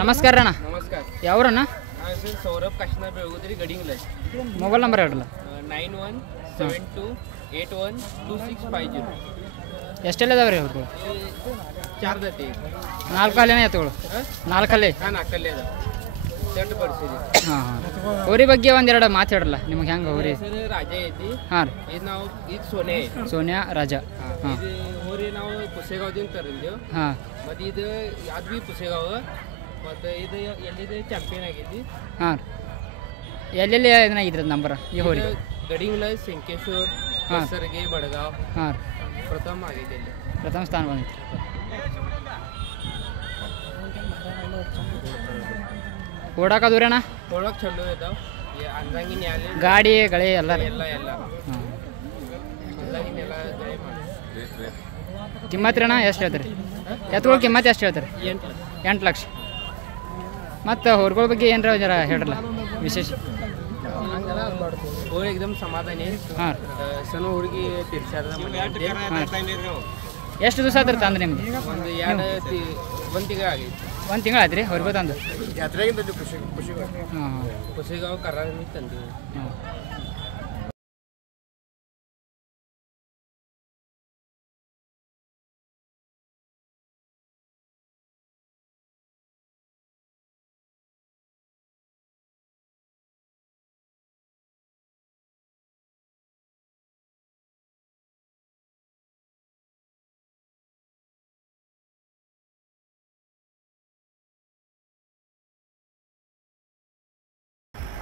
ನಮಸ್ಕಾರ ಅಣ್ಣ. ನಮಸ್ಕಾರ. ಯಾವ್ರಣ್ಣ? ಸರ್ ಸೌರಭ್ ಕಾಶಿನಾಥ್ ಬೆಳಗುದ್ರಿ ಗಡಿಂಗ್ಲ. ಮೊಬೈಲ್ ನಂಬರ್ ಹೇಳ್ರಲ್ಲ. 9172812650. ಎಷ್ಟೆಲ್ಲ ಇದಾವೆ ರೀ ಅವ್ರು? 4 ಜೊತೆ. 4 ಅಲ್ಲೇನೇ ಎತ್ತುಗಳು? 4 ಅಲ್ಲೇ? ಹಾಂ 4 ಅಲ್ಲೇ ಅದ. ದೊಡ್ಡ ಬರ್ಸಿರಿ. ಹಾಂ ಹಾಂ. ಹೋರಿ ಬಗ್ಗೆ ಒಂದೆರಡು ಮಾತಾಡಲ್ಲ. ನಿಮ್ಗೆ ಹೆಂಗೆ ಹೋರಿ? ಸರ್ ರಾಜ ಐತಿ. ಹಾಂ ರೀ. ಇದು ಸೋನೆ. ಸೋನ್ಯಾ ರಾಜ. ಹಾಂ. ಇದು ಹೋರಿ ನಾವು ಪುಸೇಗಾವದಿಂದ ತರಿದ್ದೆವು. ಹಾಂ. ಮತ್ತು ಇದು ಅದು ಭೀ ಪುಸೇಗಾವ. ಮತ್ತು ಇದು ಎಲ್ಲಿದೆ ಚಾಂಪಿಯನ್ ಆಗೈತಿ. ಹಾಂ ರೀ. ಎಲ್ಲೆಲ್ಲಿ ಏನಾಗಿದ್ರಿ ನಂಬರ್ ಈ ಹೋರಿ? ಗಡಿಂಗ್ಲ, ಸಂಕೇಶ್ವರ್, ಬಸರ್ಗೆ, ಬಡಗಾವ್. ಹಾಂ ರೀ. ಪ್ರಥಮ ಆಗೈತೆ ಇಲ್ಲಿ. ಪ್ರಥಮ ಸ್ಥಾನ ಬಂದಿತ್ತು. ಓಡಾಕ ದೂರ ಅಣ್ಣ? ಒಳಗೆ ಚಲೋ ಇದಾವೆ. ಅಂದಂಗಿನ ಯಾಲೆ ಗಾಡಿ ಗಳೆ ಎಲ್ಲ ರೀ? ಎಲ್ಲ ಹಾಂ. ಅಂದಂಗಿನೆಲ್ಲ ಗಳೆ ಮಾಡಿ. ಕಿಮ್ಮತ್ತು ರೀ ಅಣ್ಣ ಎಷ್ಟು ಹೇಳ್ತಾರೆ? ಎತ್ತುಗಳ ಕಿಮ್ಮತ್ತು ಎಷ್ಟು ಹೇಳ್ತಾರೆ? 8 ಲಕ್ಷ. ಮತ್ತು ಹೊರಗಳ ಬಗ್ಗೆ ಏನಾರ ಜರ ಹೇಳ್ರಲ್ಲ ವಿಶೇಷ. ಹೋಗಿ एकदम ಸಮಾಧಾನ. ಹಾಂ. ಸಣ್ಣ ಹುಡುಗಿ ತಿರ್ಸಾದ. ಎಷ್ಟು ದಿವಸ ಆದ್ರೆ ತಂದು ನಿಮ್ಗೆ? ಒಂದು ತಿಂಗಳು ಆಗೈತಿ. 1 ತಿಂಗಳು ಆಯ್ತು ರೀ ಹೊರಗೂ ತಂದು? ಹಾಂ. ಕುಸಿಗಾವ್ ಕರ್ರಾಗ ತಂದಿವಿ. ಹಾಂ.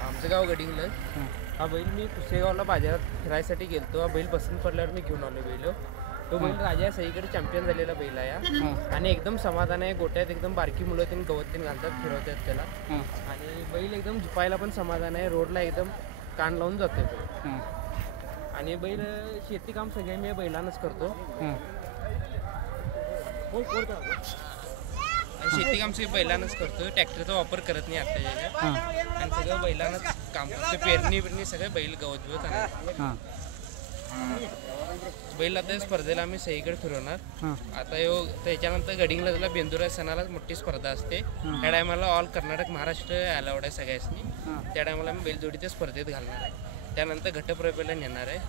आमचं गाव गडिंगलं. हा बैल मी पुसेगावला बाजारात फिरायसाठी गेलतो. हा बैल पसंत पडल्यावर मी घेऊन आलो बैल. तो बैल राजा सगळीकडे चॅम्पियन झालेला बैल आहे आणि एकदम समाधान आहे. गोट्यात एकदम बारकी मुलं त्यांनी गवत त्यांनी घालतात, फिरवतात त्याला. आणि बैल एकदम झुपायला पण समाधान आहे. रोडला एकदम कान लावून जातोय बैल. आणि बैल शेती काम सगळे मी बैलानंच करतो. शेती काम सगळं बैलानंच करतो. ट्रॅक्टरचा वापर करत नाही आता याच्यात. आणि सगळं बैलानंच काम करतो. पेरणी सगळं बैल गवत बिवत आणतो. बैल आता स्पर्धेला आम्ही सगळीकडे फिरवणार. आता त्याच्यानंतर गडिंगला त्याला बेंदुरा सणाला मोठी स्पर्धा असते. त्या टायमाला ऑल कर्नाटक महाराष्ट्र अलाउड आहे सगळ्यांनी. त्या टायमाला आम्ही बैलजोडी त्या स्पर्धेत घालणार आहे. त्यानंतर घटप्रवेला नेणार आहे.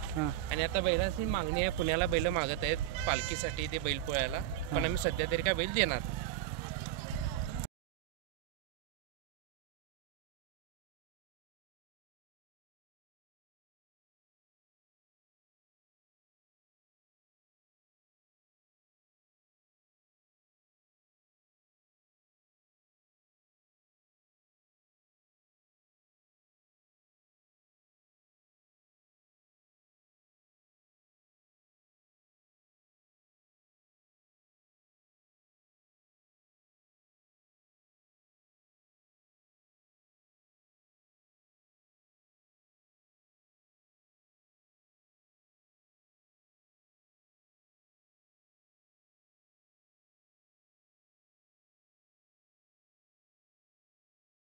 आणि आता बैलाची मागणी आहे. पुण्याला बैल मागत आहेत पालखीसाठी ते बैल पोळ्याला. पण आम्ही सध्या तरी काय बैल देणार.